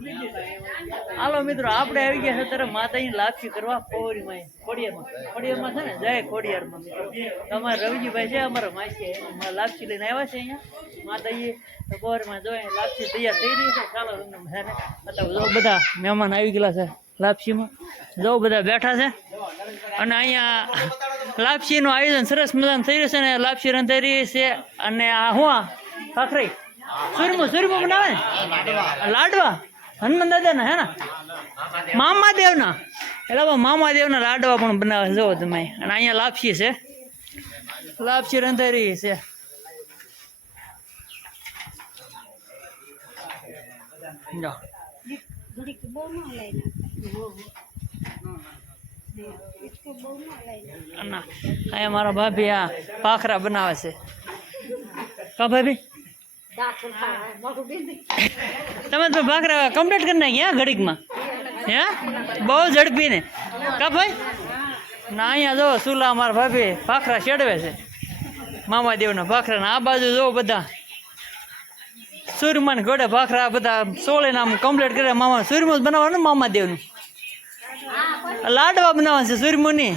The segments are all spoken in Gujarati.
હાલો મિત્રો, આપણે આવી ગયા છે ત્યારે માતાની લાપસી કરવા પૌરીમાં ખોડિયામાં. ખોડિયારમાં છે ને, જય ખોડિયારમાં તમારા રવિજીભાઈ છે, અમારા માસી લાપસી લઈને આવ્યા છે અહીંયા. માતાજી, તો પૌરીમાં જો લાપસી તૈયાર થઈ રહી છે. ચાલો તમને બધાને જો બધા મહેમાન આવી ગયેલા છે લાપસીમાં. જો બધા બેઠા છે. અને અહીંયા લાપસીનું આયોજન સરસ મજાનું થઈ રહ્યું છે ને, લાપસી રંધાઈ રહી છે. અને આ હું ખાખરી સુરમું સુરમું બનાવે લાડવા. હનુમાન દાદાના હે ને? મામાદેવના. એટલે મામાદેવના મામા લાડવા પણ બનાવે, જુઓ તમે. અને અહીંયા લાપસી છે. લાપસી રંધારી છે. જો. ન અહીંયા મારા ભાભી આ પાખરા બનાવે છે. કા ભાભી? તમે તો ભાખરા કમ્પ્લીટ કરી નાખ્યા ઘડીકમાં? હે? બહુ ઝડપી ને કા ભાઈ? ના, અહીંયા જો સુલા મારા ભાભી ભાખરા ચડવે છે. મામા દેવના ભાખરા આ બાજુ જો બધા સૂર્યમાન ઘોડે ભાખરા બધા સોળે નામ કમ્પ્લીટ કરે મામા સૂર્યમું બનાવવાનું મામાદેવનું. મામા દેવનું લાડવા બનાવવા છે સૂર્યમુની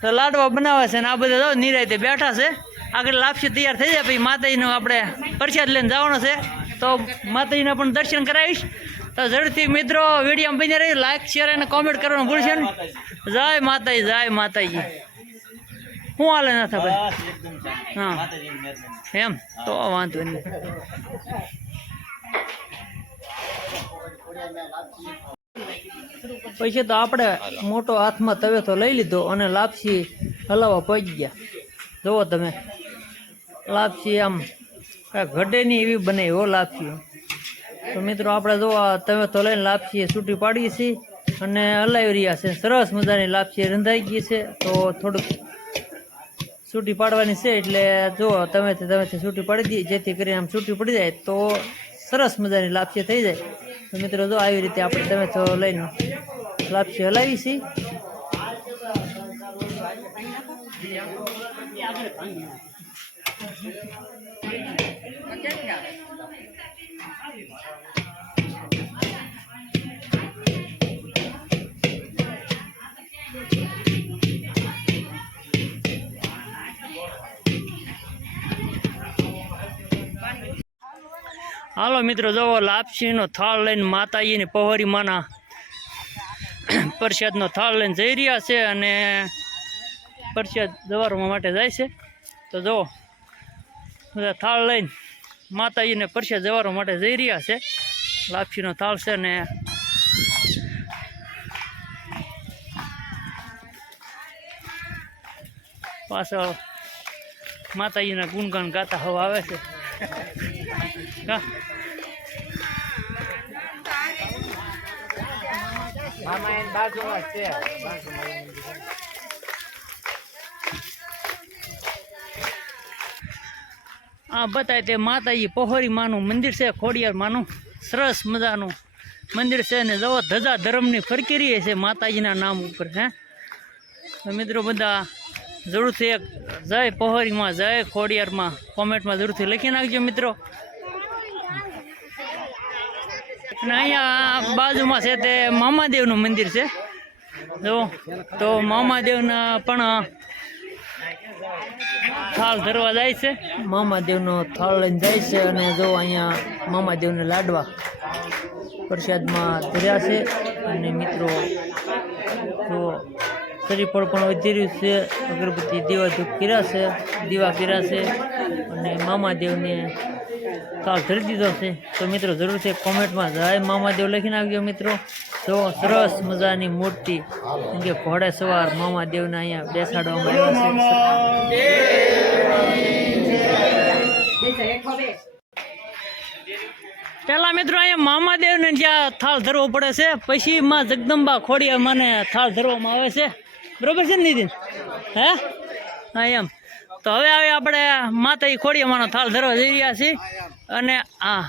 તો લાડવા બનાવે છે ને આ બધા જો નિરાયતે બેઠા છે. આગળ લાપસી તૈયાર થઈ જાય પછી માતાજીનો આપણે પ્રસાદ લઈને જવાનો છે. તો માતાજીના પણ દર્શન કરાવીશ. તો ઝડપથી મિત્રો વીડિયો બની રહી લાઈક શેર અને કોમેન્ટ કરવાનું ભૂલશે ને. જય માતાજી જય માતાજી. શું હાલે ના થાય હા. એમ? તો વાંધો નહીં. પછી તો આપણે મોટો હાથમાં તવે તો લઈ લીધો અને લાપસી હલાવા પહોંચી ગયા. જુઓ તમે લાપસી આમ કાંઈ ઘટે નહીં એવી બનાવી હો લાપસી તો મિત્રો આપણે જો તમે તો લઈને લાપસી છૂટી પાડીએ છીએ અને હલાવી રહ્યા છે. સરસ મજાની લાપસી રંધાઈ ગઈ છે. તો થોડુંક છૂટી પાડવાની છે એટલે જો તમે તમે છૂટી પાડી દઈએ, જેથી કરીને આમ છૂટી પડી જાય તો સરસ મજાની લાપસી થઈ જાય. તો મિત્રો જો આવી રીતે આપણે તમે તો લઈને લાપસી હલાવી છીએ. હાલો મિત્રો, જુઓ, લાપસીનો થાળ લઈને માતાજીની પહોરી માના પ્રસાદનો થાળ લઈને જઈ રહ્યા છે અને પ્રસાદ જવારવા માટે જાય છે. તો જુઓ, બધા થાળ લઈને માતાજીને પ્રસાદ જવારવા માટે જઈ રહ્યા છે. લાપસીનો થાળ છે ને પાછળ માતાજીના ગુણગાન ગાતા હવા આવે છે. કા આ બતાય તે માતાજી પહોરી માનું, મંદિર છે, ખોડિયાર માનું, સરસ મજાનું મંદિર છે ને જવો ધજા ધર્મની ફરકીરી છે માતાજીના નામ ઉપર, હે? મિત્રો બધા જરૂરથી એક જય પહોરીમાં, જય ખોડિયારમાં કોમેન્ટમાં જરૂરથી લખી નાખજો મિત્રો. અને અહીંયા બાજુમાં છે તે મામાદેવનું મંદિર છે. જો, તો મામાદેવના પણ થાળ ધરવા જાય છે? મામાદેવનો થાળ લઈને જાય છે અને જો અહીંયા મામાદેવને લાડવા પ્રસાદમાં ધર્યા છે. અને મિત્રો, જો શ્રીફળ પણ વધી રહ્યું છે, અગરબત્તી દીવા ધૂપ કર્યા છે, દીવા કર્યા છે અને મામાદેવને થાળ ધરી દીધો છે. તો મિત્રો જરૂરથી કોમેન્ટમાં જય મામાદેવ લખી નાખજો મિત્રો. તો સરસ મજાની મૂર્તિ કે ઘોડે સવાર મામાદેવને અહીંયા બેસાડવામાં આવ્યા છે. પેલા મિત્રો, અહીંયા મામાદેવને જ્યાં થાળ ધરવો પડે છે પછી માં જગદંબા ખોડીએ મને થાળ ધરવામાં આવે છે. બરોબર છે ને નીતિન હે? હા, એમ. તો હવે આવે આપણે માતા ખોડિયામાંનો થાળ ધરવા જઈ રહ્યા છીએ. અને આ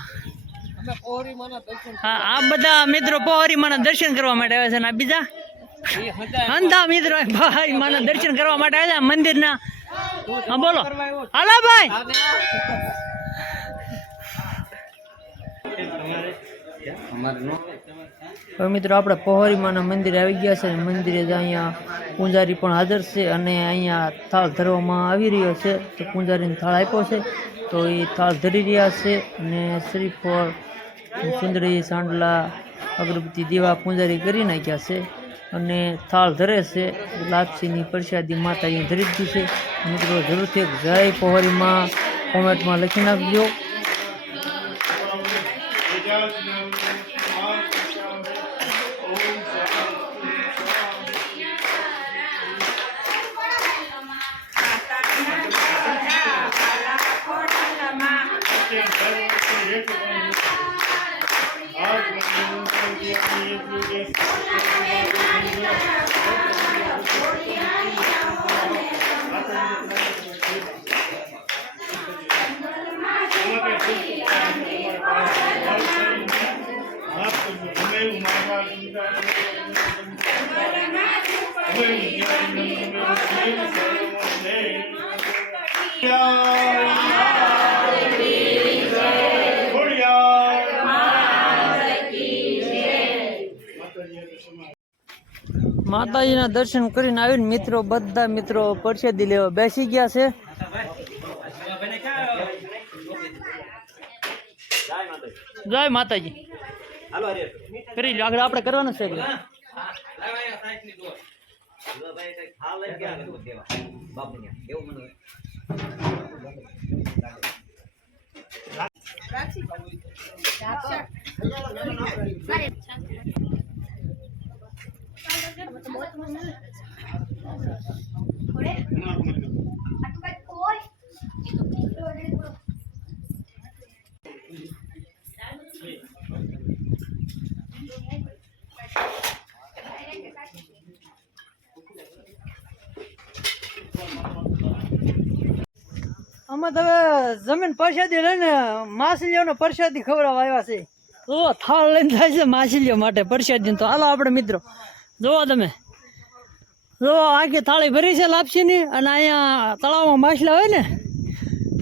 હા, આ બધા મિત્રો પહોરી માના દર્શન કરવા માટે આવે છે અને આ બીજા? અંધા મિત્રો પહોરી માના દર્શન કરવા માટે આવે છે મંદિરના. હા, બોલો. હાલો ભાઈ. હવે મિત્રો, આપણે પહોરીમાના મંદિરે આવી ગયા છે અને મંદિરે જ અહીંયા પૂંજારી પણ હાજર છે અને અહીંયા થાળ ધરવામાં આવી રહ્યો છે. તો પૂંજારીને થાળ આપ્યો છે. તો એ થાળ ધરી રહ્યા છે અને શ્રીફળ, સુંદરી, સાંડલા, અગરબત્તી દીવા પૂંજારી કરી નાખ્યા છે અને થાળ ધરે છે. લાપસીની પ્રસાદી માતા અહીંયા ધરી દીધી છે. મિત્રો, જરૂરથી જય પહોરીમાં કોમેન્ટમાં લખી નાખજો. Yeah. માતાજીના દર્શન કરીને આવીને મિત્રો બધા મિત્રો પરસેદી લેવા બેસી ગયા છે. જય માતાજી. કરી લો આગળ આપણે કરવાનું છે એટલે. આમાં તમે જમીન પરસાદી લઈને માછલીઓનો પરસાદી ખવડાવવા આવ્યા છે. તો થાળ લઈને થાય છે માછલીઓ માટે પરસાદી તો. હાલો આપણે મિત્રો જોવો તમે. જો આખી થાળી ભરી છે લાપસીની અને અહીંયા તળાવમાં માછલા હોય ને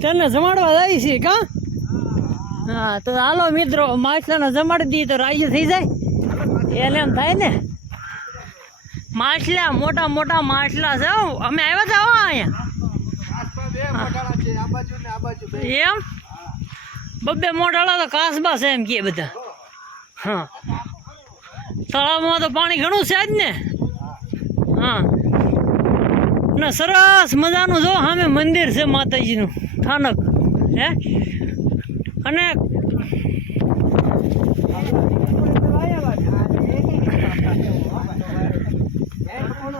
તેને જમાડવા જાય છે કા? હા તો હાલો મિત્રો માછલાને જમાડી દઈએ તો રાજી થઈ જાય. એને એમ થાય ને માછલા મોટા મોટા માછલા છે અમે આવ્યા હતા અહીંયા. એમ? બબ્બે મોઢાળા તો કાસબા છે એમ કે બધા. હા. તળાવમાં તો પાણી ઘણું છે જ ને. હા. ને સરસ મજાનું જો સામે મંદિર છે માતાજીનું સ્થાનક હે? અને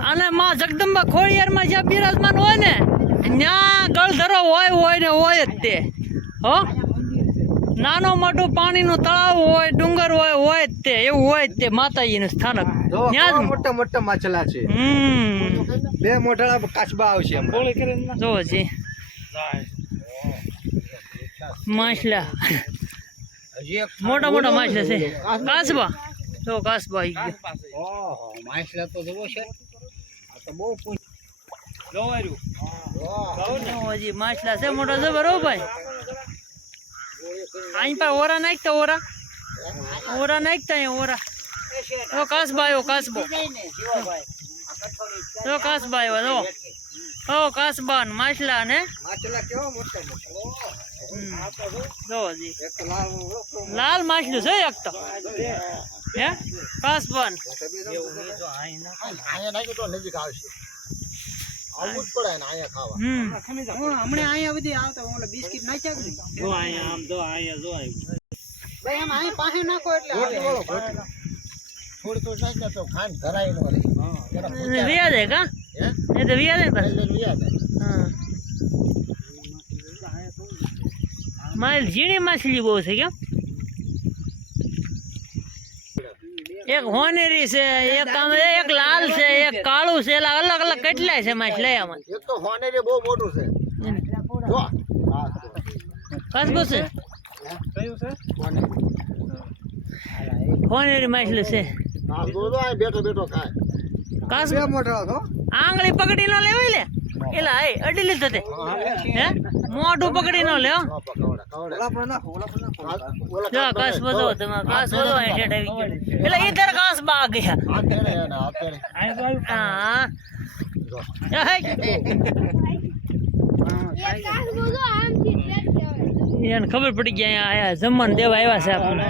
અને માં જગદંબા ખોળિયારમાં જ્યાં બિરાજમાન હોય ને ત્યાં ગળધરો હોય હોય ને હોય જ તે. હો? નાનો મોટું પાણીનું તળાવ હોય ડુંગર હોય હોય જ તે. એવું હોય જ તે માતાજીનું સ્થાનક. જો ત્યાં જ મોટા મોટા માછલા છે. હમ. બે મોટા કાચબા આવશે જો છે માછલા. મોટા મોટા માછલા છે. કાચબા. જો કાચબા આવી ગયા. માછલા તો જવો છે. બહુ હજી માછલા છે મોટા જબર હો ભાઈ? અહીં પા ઓરા નાખતા ઓરા. ઓરા નાખતા અહીંયા ઓરા. ઓ કાસબા આવ્યો કાસબો. જો કાસબા આવ્યો જો. ઓ કાસબા ને માછલા ને. માછલા કેવા મોટા મોટા? ઓહો, જો હજી. એક લાલ લાલ માછલું છે એક તો. હે? કાસબા ને. જ પડે ને અહીંયા ખાવા. હમ. હમણાં અહીંયા બધી આવતા ઓલા બિસ્કિટ નાખ્યા જ નહીં. ભાઈ આમ અહીં પાસે નાખો એટલે થોડી થોડી નાખી તો ખાંડ ધરાય ન કા? એ તો વ્યાજ આવે. હા. મારી ઝીણી માછલી બહુ છે કેમ એક હોનેરી છે એક આમ એક લાલ છે એક કાળું છે એલા અલગ અલગ કેટલાય છે માછલી આમાં. એક તો હોનેરી બહુ મોટું છે. જો. કસબો છે? કયું છે? હોનેરી. હોનેરી માછલી છે. બેઠો બેઠો ખાય. કાસ બે આંગળી પકડી નો લેવાય લે. એલા એ અડી લીધો તે. હે? મોઢું પકડી નો લે હો. હા, પકવડા. કવડે. ઓલા પણ નાખો ઓલા પણ નાખો. આ- ઓલા જો કાચ બધો તમે કાસ બધો અહીં ઠેઠ ગયો. એટલે ઈધર કાસ બા ગયા આ તેડે એને, આ તેડે. હા. જો. એને એને ખબર પડી ગયા આયા જમવાનું દેવા આવ્યા છે આપણને.